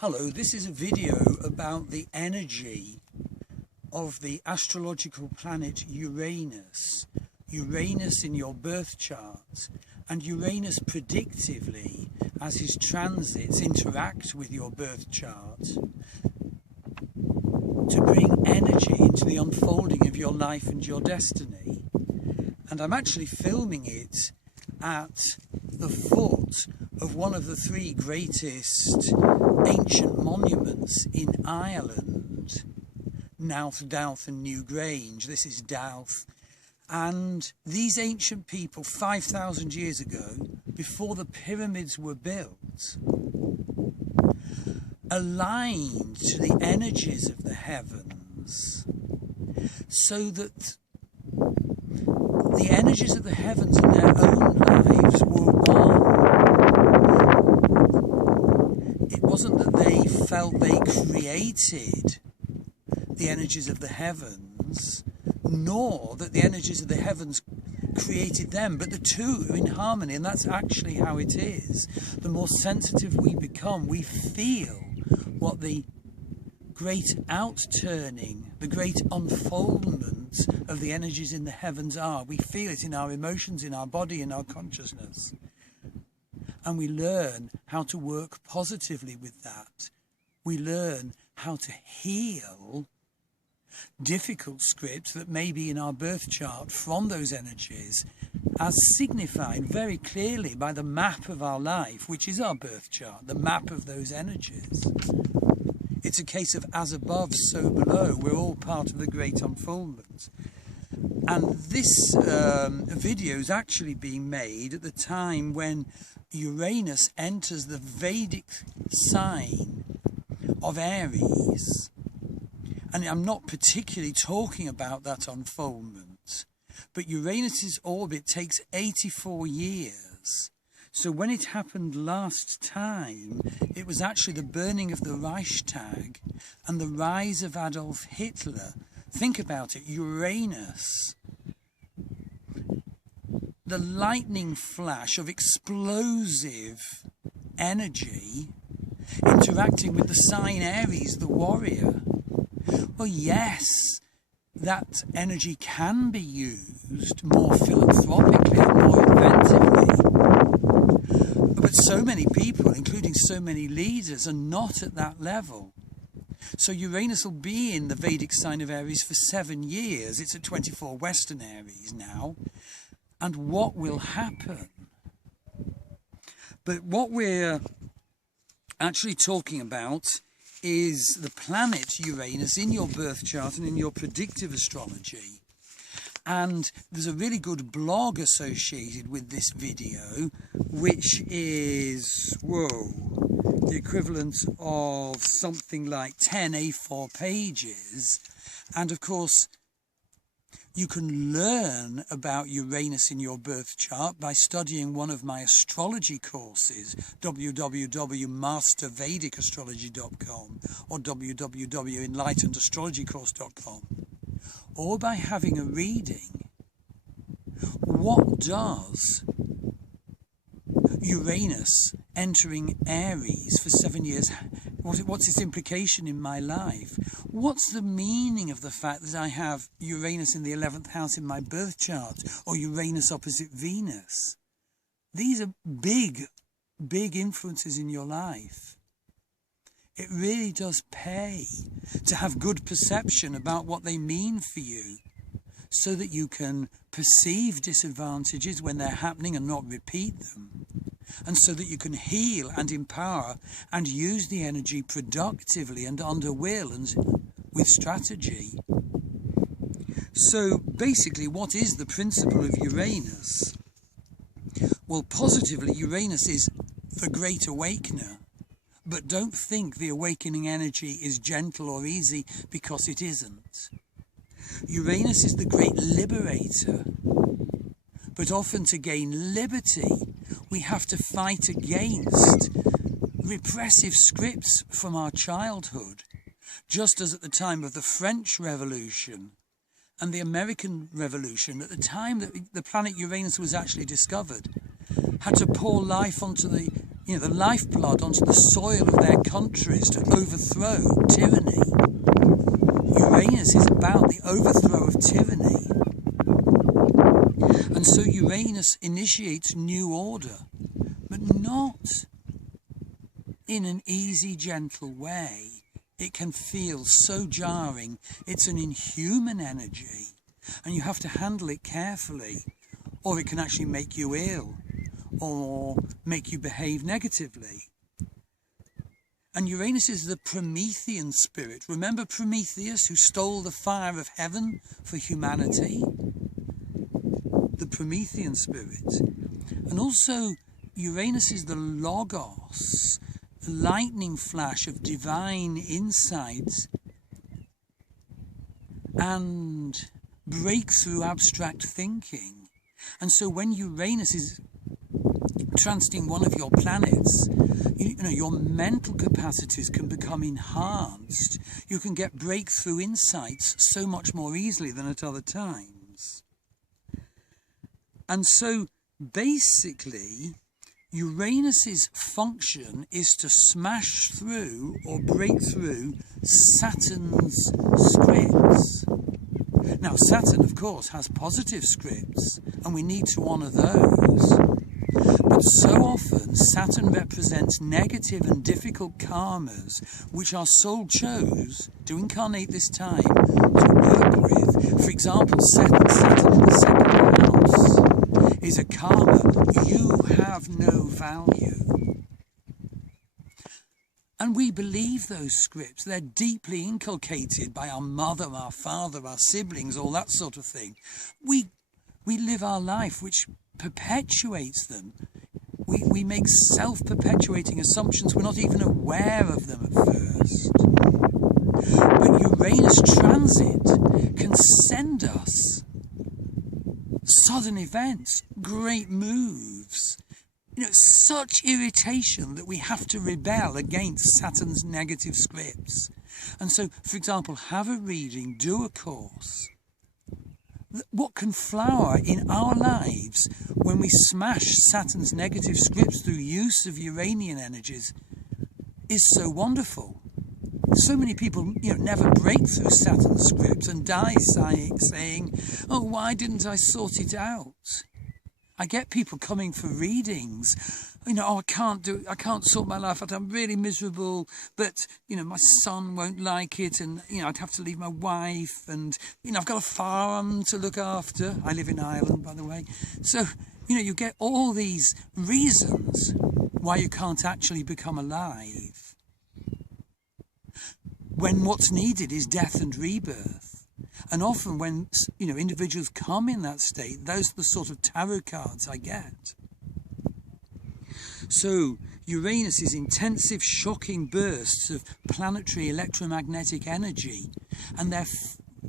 Hello, this is a video about the energy of the astrological planet Uranus. Uranus in your birth chart, and Uranus predictively as his transits interact with your birth chart to bring energy into the unfolding of your life and your destiny. And I'm actually filming it at the foot of one of the three greatest ancient monuments in Ireland, Nath, Dowth and Newgrange. This is Dowth. And these ancient people, 5,000 years ago, before the pyramids were built, aligned to the energies of the heavens, so that the energies of the heavens in their own lives were one. It wasn't that they felt they created the energies of the heavens, nor that the energies of the heavens created them, but the two are in harmony, and that's actually how it is. The more sensitive we become, we feel what the great outturning, the great unfoldment of the energies in the heavens are. We feel it in our emotions, in our body, in our consciousness. And we learn how to work positively with that. We learn how to heal difficult scripts that may be in our birth chart from those energies, as signified very clearly by the map of our life, which is our birth chart, the map of those energies. It's a case of as above, so below. We're all part of the great unfoldment. And this video is actually being made at the time when Uranus enters the Vedic sign of Aries. And I'm not particularly talking about that unfoldment, but Uranus's orbit takes 84 years. So when it happened last time, it was actually the burning of the Reichstag and the rise of Adolf Hitler. Think about it, Uranus, the lightning flash of explosive energy interacting with the sign Aries, the warrior. Well, yes, that energy can be used more philanthropically and more inventively. But so many people, including so many leaders, are not at that level. So Uranus will be in the Vedic sign of Aries for 7 years. It's at 24 Western Aries now. And what will happen? But what we're actually talking about is the planet Uranus in your birth chart and in your predictive astrology. And there's a really good blog associated with this video, which is, the equivalent of something like 10 A4 pages. And of course, you can learn about Uranus in your birth chart by studying one of my astrology courses, www.mastervedicastrology.com or www.enlightenedastrologycourse.com, or by having a reading. What does Uranus entering Aries for 7 years, what's its implication in my life? What's the meaning of the fact that I have Uranus in the 11th house in my birth chart, or Uranus opposite Venus? These are big, big influences in your life. It really does pay to have good perception about what they mean for you, so that you can perceive disadvantages when they're happening and not repeat them, and so that you can heal and empower and use the energy productively and under will and with strategy. So basically, what is the principle of Uranus? Well, positively, Uranus is the great awakener. But don't think the awakening energy is gentle or easy, because it isn't. Uranus is the great liberator. But often to gain liberty, we have to fight against repressive scripts from our childhood, just as at the time of the French Revolution and the American Revolution, at the time that the planet Uranus was actually discovered, had to pour life onto the the lifeblood onto the soil of their countries to overthrow tyranny. Uranus is about the overthrow of tyranny. And so Uranus initiates new order, but not in an easy, gentle way. It can feel so jarring. It's an inhuman energy, and you have to handle it carefully, or it can actually make you ill, or make you behave negatively. And Uranus is the Promethean spirit. Remember Prometheus, who stole the fire of heaven for humanity? The Promethean spirit. And also Uranus is the Logos, the lightning flash of divine insight and breakthrough abstract thinking. And so when Uranus is transiting one of your planets, your mental capacities can become enhanced. You can get breakthrough insights so much more easily than at other times. And so basically, Uranus's function is to smash through or break through Saturn's scripts. Now, Saturn, of course, has positive scripts, and we need to honour those. But so often, Saturn represents negative and difficult karmas, which our soul chose to incarnate this time to work with. For example, Saturn in the second house is a karma. You have no value. And we believe those scripts. They're deeply inculcated by our mother, our father, our siblings, all that sort of thing. We live our life which perpetuates them. We make self-perpetuating assumptions. We're not even aware of them at first. But Uranus transit can send us sudden events, great moves, such irritation that we have to rebel against Saturn's negative scripts. And so, for example, have a reading, do a course. What can flower in our lives when we smash Saturn's negative scripts through use of Uranian energies is so wonderful. So many people, never break through Saturn's scripts and die saying, oh, why didn't I sort it out? I get people coming for readings. Oh, I can't sort my life out. I'm really miserable, but, my son won't like it, and, I'd have to leave my wife, and, I've got a farm to look after. I live in Ireland, by the way. So, you get all these reasons why you can't actually become alive, when what's needed is death and rebirth. And often when, individuals come in that state, those are the sort of tarot cards I get. So Uranus is intensive, shocking bursts of planetary electromagnetic energy, and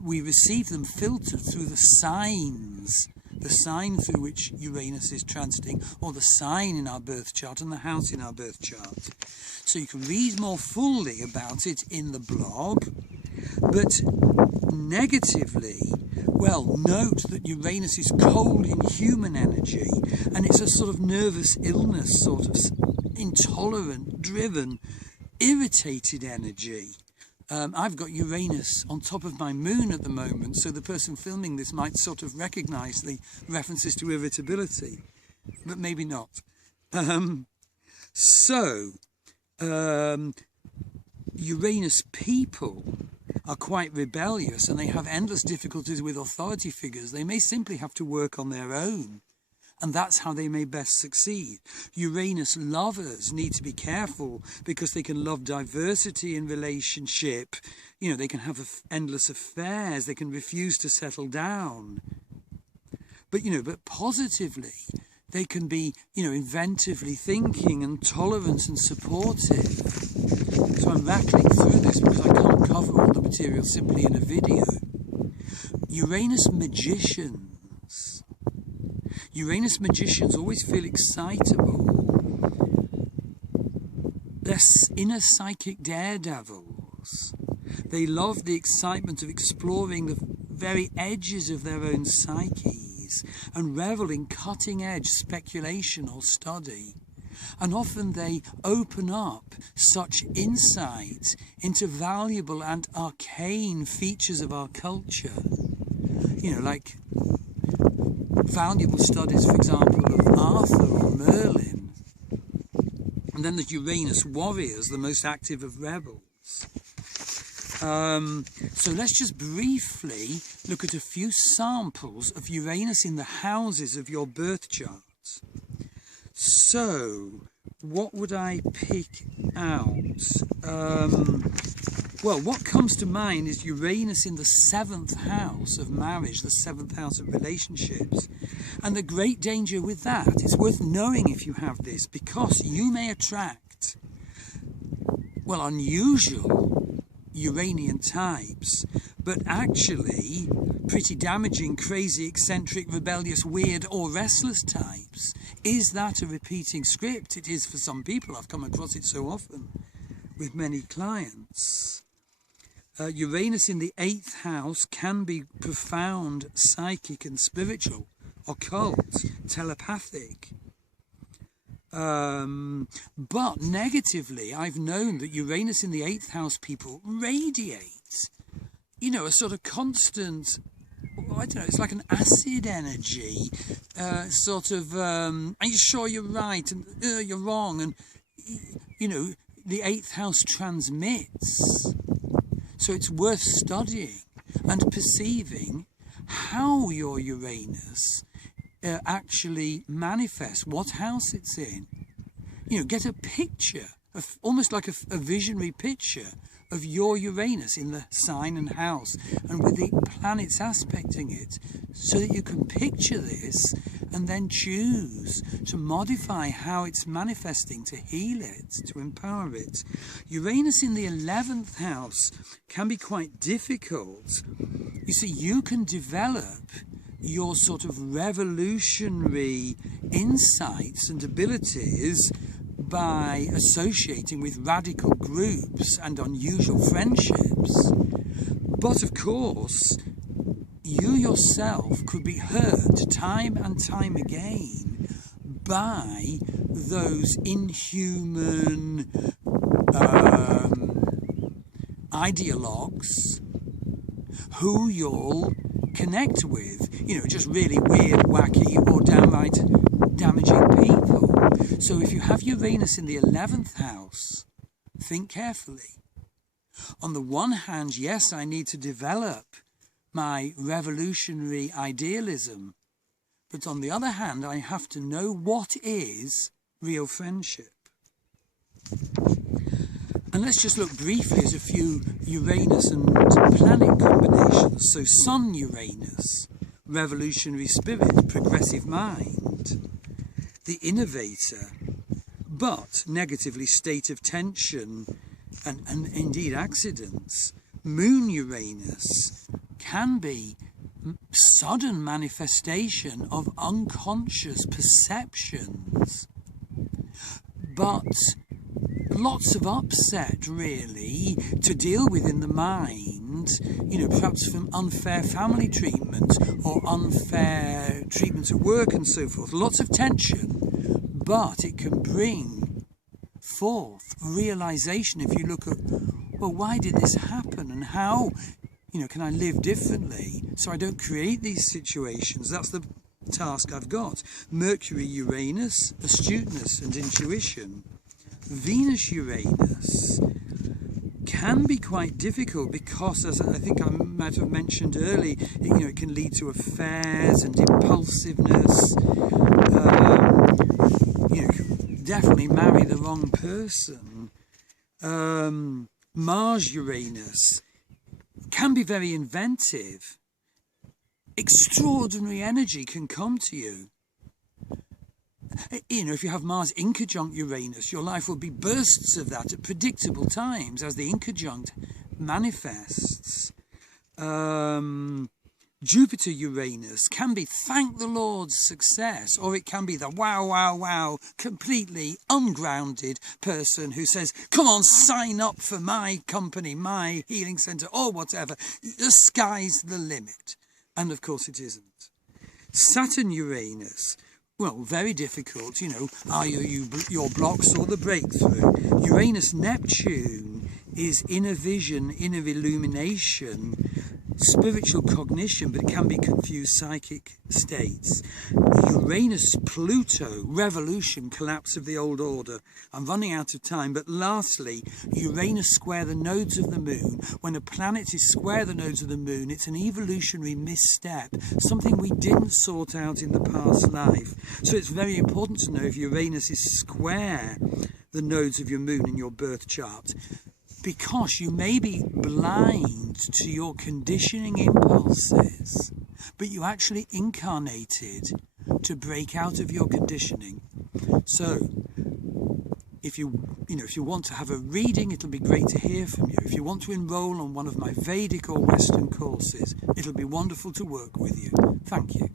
we receive them filtered through the signs, the sign through which Uranus is transiting, or the sign in our birth chart and the house in our birth chart. So you can read more fully about it in the blog. But negatively, well, note that Uranus is cold in human energy, and it's a sort of nervous illness, sort of intolerant, driven, irritated energy. I've got Uranus on top of my moon at the moment, so the person filming this might sort of recognise the references to irritability, but maybe not. Uranus people are quite rebellious, and they have endless difficulties with authority figures. They may simply have to work on their own, and that's how they may best succeed. Uranus lovers need to be careful, because they can love diversity in relationship. They can have endless affairs. They can refuse to settle down. But positively, they can be, inventively thinking and tolerant and supportive. So I'm rattling through this because I can't cover all the material simply in a video. Uranus magicians. Uranus magicians always feel excitable. They're inner psychic daredevils. They love the excitement of exploring the very edges of their own psyches and revel in cutting-edge speculation or study. And often they open up such insight into valuable and arcane features of our culture. Like valuable studies, for example, of Arthur or Merlin. And then there's Uranus warriors, the most active of rebels. So let's just briefly look at a few samples of Uranus in the houses of your birth chart. So, what would I pick out? Well, what comes to mind is Uranus in the 7th house of marriage, the 7th house of relationships. And the great danger with that, it's worth knowing if you have this, because you may attract, well, unusual Uranian types, but actually pretty damaging, crazy, eccentric, rebellious, weird or restless types. Is that a repeating script? It is for some people. I've come across it so often with many clients. Uranus in the 8th house can be profound, psychic and spiritual, occult, telepathic. But negatively, I've known that Uranus in the 8th house people radiate, a sort of constant, I don't know, it's like an acid energy, are you sure you're right? And you're wrong. And, the 8th house transmits. So it's worth studying and perceiving how your Uranus actually manifests, what house it's in. Get a picture, almost like a visionary picture of your Uranus in the sign and house, and with the planets aspecting it, so that you can picture this and then choose to modify how it's manifesting, to heal it, to empower it. Uranus in the 11th house can be quite difficult. You see, you can develop your sort of revolutionary insights and abilities by associating with radical groups and unusual friendships. But of course, you yourself could be hurt time and time again by those inhuman ideologues who you'll connect with, just really weird, wacky or downright damaging people. So if you have Uranus in the 11th house, think carefully. On the one hand, yes, I need to develop my revolutionary idealism, but on the other hand, I have to know what is real friendship. And let's just look briefly at a few Uranus and planet combinations. So Sun-Uranus, revolutionary spirit, progressive mind, the innovator, but negatively state of tension and indeed accidents. Moon-Uranus can be sudden manifestation of unconscious perceptions, but lots of upset, really, to deal with in the mind, perhaps from unfair family treatment or unfair treatment at work and so forth. Lots of tension, but it can bring forth realization if you look at, well, why did this happen and how, can I live differently so I don't create these situations? That's the task I've got. Mercury-Uranus, astuteness and intuition. Venus-Uranus can be quite difficult because, as I think I might have mentioned earlier, it can lead to affairs and impulsiveness. Definitely marry the wrong person. Mars-Uranus can be very inventive. Extraordinary energy can come to you. If you have Mars inconjunct Uranus, your life will be bursts of that at predictable times as the inconjunct manifests. Jupiter-Uranus can be thank the Lord's success, or it can be the wow, completely ungrounded person who says, come on, sign up for my company, my healing centre, or whatever. The sky's the limit. And of course it isn't. Saturn-Uranus, well, very difficult, are your blocks or the breakthrough? Uranus-Neptune is inner vision, inner illumination, spiritual cognition, but it can be confused psychic states. Uranus-Pluto, revolution, collapse of the old order. I'm running out of time, but lastly, Uranus square the nodes of the moon. When a planet is square the nodes of the moon, it's an evolutionary misstep, something we didn't sort out in the past life. So it's very important to know if Uranus is square the nodes of your moon in your birth chart, because you may be blind to your conditioning impulses, but you actually incarnated to break out of your conditioning. So if you want to have a reading, it'll be great to hear from you. If you want to enroll on one of my Vedic or Western courses, it'll be wonderful to work with you. Thank you.